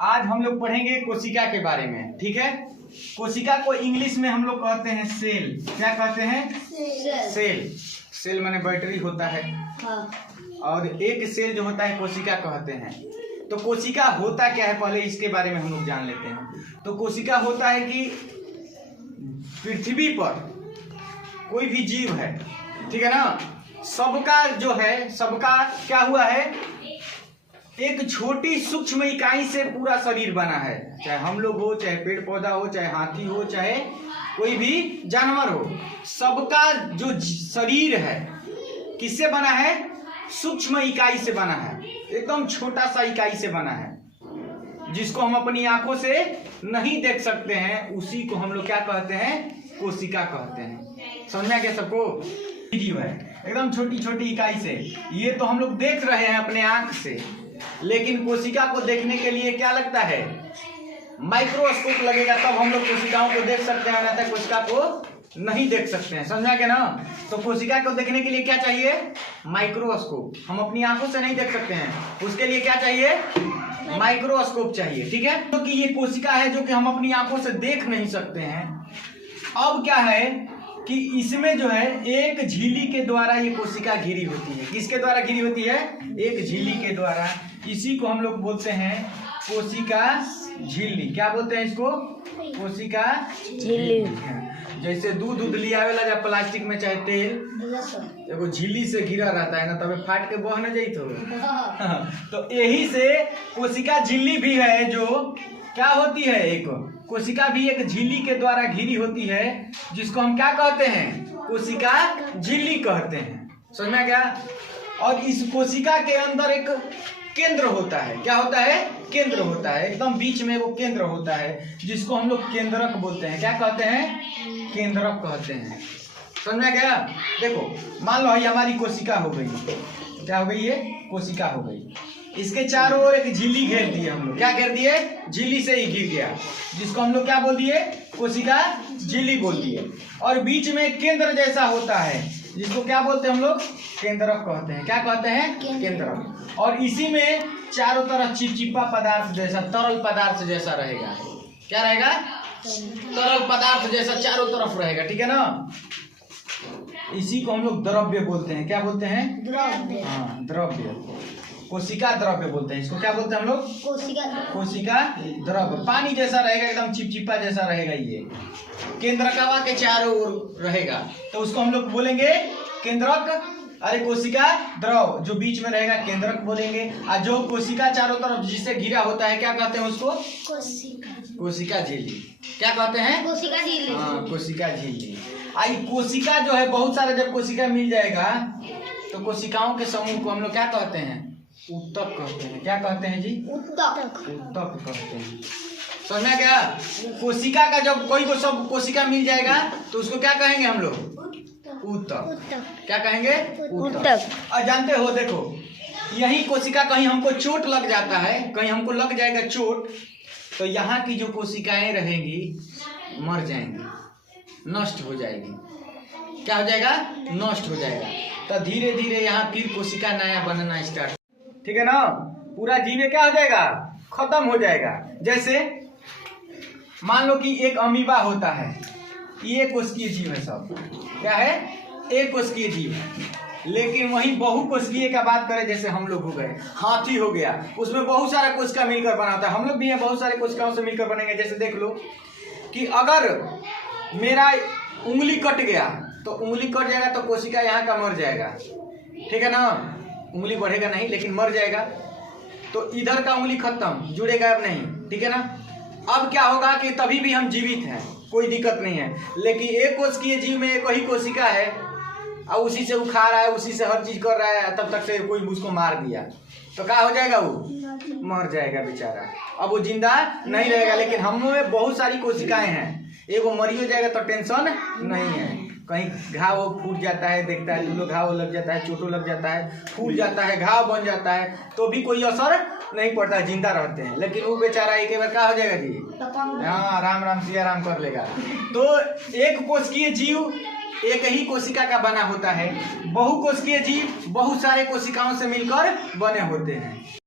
आज हम लोग पढ़ेंगे कोशिका के बारे में। ठीक है, कोशिका को इंग्लिश में हम लोग कहते हैं सेल। क्या कहते हैं? सेल। सेल माने बैटरी होता है। हाँ। और एक सेल जो होता है कोशिका कहते हैं। तो कोशिका होता क्या है, पहले इसके बारे में हम लोग जान लेते हैं। तो कोशिका होता है कि पृथ्वी पर कोई भी जीव है, ठीक है ना, सबका जो है, सबका क्या हुआ है, एक छोटी सूक्ष्म इकाई से पूरा शरीर बना है। चाहे हम लोग हो, चाहे पेड़ पौधा हो, चाहे हाथी हो, चाहे कोई भी जानवर हो, सबका जो शरीर है किससे बना है? सूक्ष्म इकाई से बना है, एकदम छोटा सा इकाई से बना है, जिसको हम अपनी आंखों से नहीं देख सकते हैं। उसी को हम लोग क्या कहते हैं? कोशिका कहते हैं। समझ में आ गया सबको? जीव है एकदम छोटी छोटी इकाई से। ये तो हम लोग देख रहे हैं अपने आंख से, लेकिन कोशिका को देखने के लिए क्या लगता है? माइक्रोस्कोप लगेगा, तब हम लोग कोशिकाओं को देख सकते हैं, अन्यथा कोशिका को नहीं देख सकते हैं। समझा क्या ना? तो कोशिका को देखने के लिए क्या चाहिए? माइक्रोस्कोप। हम अपनी आंखों से नहीं देख सकते हैं, उसके लिए क्या चाहिए? माइक्रोस्कोप चाहिए। ठीक है, तो कि ये कोशिका है जो कि हम अपनी आंखों से देख नहीं सकते हैं। अब क्या है कि इसमें जो है एक झिल्ली के द्वारा ये कोशिका घिरी होती है। किसके द्वारा घिरी होती है? एक झिल्ली के द्वारा। इसी को हम लोग बोलते हैं कोशिका झिल्ली। क्या बोलते हैं इसको? कोशिका झिल्ली। जैसे दूध लिया वाला जब प्लास्टिक में चाहे तेल एगो झिल्ली से घिरा रहता है ना, तब फाट के बह न जाइत हो। तो यही से कोशिका झिल्ली भी है, जो क्या होती है, एक कोशिका भी एक झिल्ली के द्वारा घिरी होती है, जिसको हम क्या कहते हैं? कोशिका झिल्ली कहते हैं। समझ में आ गया? और इस कोशिका के अंदर एक केंद्र होता है। क्या होता है? केंद्र होता है, एकदम बीच में वो केंद्र होता है, जिसको हम लोग केंद्रक बोलते हैं। क्या कहते हैं? केंद्रक कहते हैं। समझ में आ गया? देखो, मान लो ये हमारी कोशिका हो गई। क्या हो गई? ये कोशिका हो गई। इसके चारों ओर एक झिल्ली घेर दिए हम लोग। क्या घेर दिए? झिल्ली से ही घिर गया, जिसको हम लोग क्या बोल दिए? कोशिका झिल्ली बोल दिए। और बीच में केंद्र जैसा होता है, जिसको क्या बोलते हैं हम लोग? केंद्रक कहते हैं। क्या कहते हैं? केंद्रक। और इसी में चारों तरफ चिपचिपा पदार्थ जैसा, तरल पदार्थ जैसा रहेगा। क्या रहेगा? तरल पदार्थ जैसा चारों तरफ रहेगा। ठीक है ना? इसी को हम लोग द्रव्य बोलते हैं। क्या बोलते हैं? द्रव्य। हाँ, द्रव्य। कोशिका द्रव्य बोलते हैं इसको। क्या बोलते हैं हम लोग? कोशिका द्रव्य। पानी जैसा रहेगा, एकदम चिपचिपा जैसा रहेगा। ये केंद्रकवा के चारों ओर रहेगा, तो उसको हम लोग बोलेंगे केंद्रक। अरे कोशिका द्रव जो बीच में रहेगा केंद्रक बोलेंगे। और जो कोशिका चारों तरफ जिससे घिरा होता है, क्या कहते हैं उसको? कोशिका झिल्ली। क्या कहते हैं? कोशिका झिल्ली। हाँ, कोशिका झिल्ली। आई कोशिका जो है, बहुत सारे जब कोशिका मिल जाएगा तो कोशिकाओं के समूह को हम लोग क्या कहते हैं? ऊतक कहते हैं। क्या कहते हैं जी? ऊतक। ऊतक कहते हैं। समझ में क्या? कोशिका का जब कोई को सब कोशिका मिल जाएगा तो उसको क्या कहेंगे हम लोग? ऊतक। क्या कहेंगे? ऊतक। और जानते हो, देखो, यही कोशिका कहीं हमको चोट लग जाता है, कहीं हमको लग जाएगा चोट, तो यहाँ की जो कोशिकाएं रहेंगी मर जाएंगी, नष्ट हो जाएगी। क्या हो जाएगा? नष्ट हो जाएगा। तो धीरे धीरे यहाँ फिर कोशिका नया बनना स्टार्ट। ठीक है ना? पूरा जीव क्या हो जाएगा? खत्म हो जाएगा। जैसे मान लो कि एक अमीबा होता है, ये कोशिकीय जीव है। सब क्या है? एक कोशिकीय जीव है। लेकिन वही बहुकोशिकीय का बात करें, जैसे हम लोग हो गए, हाथी हो गया, उसमें बहुत सारा कोशिका मिलकर बनाता है। हम लोग भी हैं, बहुत सारे कोशिकाओं से मिलकर बनेंगे। जैसे देख लो कि अगर मेरा उंगली कट गया, तो उंगली कट जाएगा तो कोशिका यहाँ का मर जाएगा। ठीक है ना? उंगली बढ़ेगा नहीं, लेकिन मर जाएगा। तो इधर का उंगली खत्म, जुड़ेगा अब नहीं। ठीक है ना? अब क्या होगा कि तभी भी हम जीवित हैं, कोई दिक्कत नहीं है। लेकिन एक कोशिकीय जीव में एक ही कोशिका है, और उसी से वो खा रहा है, उसी से हर चीज कर रहा है, तब तक से कोई उसको मार दिया, तो क्या हो जाएगा? वो मर जाएगा बेचारा। अब वो जिंदा नहीं रहेगा। लेकिन हम में बहुत सारी कोशिकाएं हैं, एगो मरी हो जाएगा तो टेंशन नहीं है। कहीं घाव फूट जाता है, देखता है तो घाव लग जाता है, चोटों लग जाता है, फूल जाता है, घाव बन जाता है, तो भी कोई असर नहीं पड़ता, जिंदा रहते हैं। लेकिन वो बेचारा एक बार क्या हो जाएगा जी? हाँ, राम राम सिया राम कर लेगा। तो एक कोशिकीय जीव एक ही कोशिका का बना होता है। बहुकोशिकीय जीव बहुत सारे कोशिकाओं से मिलकर बने होते हैं।